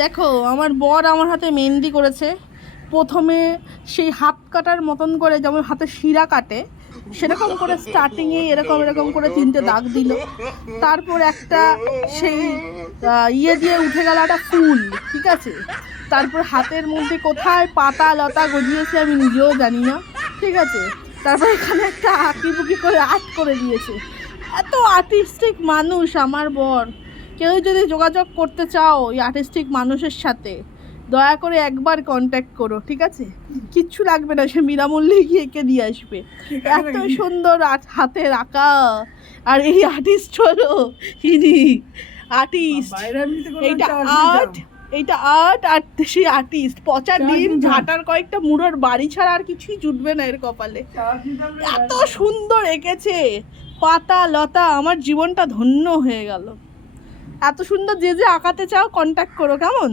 দেখো আমার বর আমার হাতে মেহেন্দি করেছে। প্রথমে সেই হাত কাটার মতন করে, যেমন হাতে শিরা কাটে সেরকম করে স্টার্টিংয়ে এরকম এরকম করে 3টে দাগ দিল। তারপর একটা সেই ইয়ে দিয়ে উঠে গেল একটা ফুল, ঠিক আছে। তারপর হাতের মধ্যে কোথায় পাতা লতা গজিয়েছে আমি নিজেও জানি না, ঠিক আছে। তারপর এখানে একটা আঁকিবুকি করে আর্ট করে দিয়েছে। এত আর্টিস্টিক মানুষ আমার বর। কেউ যদি যোগাযোগ করতে চাও এই আর্টিস্টিক মানুষের সাথে, দয়া করে একবার কন্ট্যাক্ট করো, ঠিক আছে। কিচ্ছু লাগবে না, সে বিনামূল্যে গিয়ে এঁকে দিয়ে আসবে। এত সুন্দর হাতের আঁকা। আর এই আর্টিস্ট হলো ইনি আর্টিস্ট। এইটা আর্ট, এইটা আর্ট আর সেই আর্টিস্ট। পচা ডিম ঝাঁটার কয়েকটা মুড়োর বাড়ি ছাড়া আর কিছুই জুটবে না এর কপালে। এত সুন্দর এঁকেছে পাতা লতা, আমার জীবনটা ধন্য হয়ে গেল। এত সুন্দর যে যে আঁকাতে চাও কন্ট্যাক্ট করো, কেমন।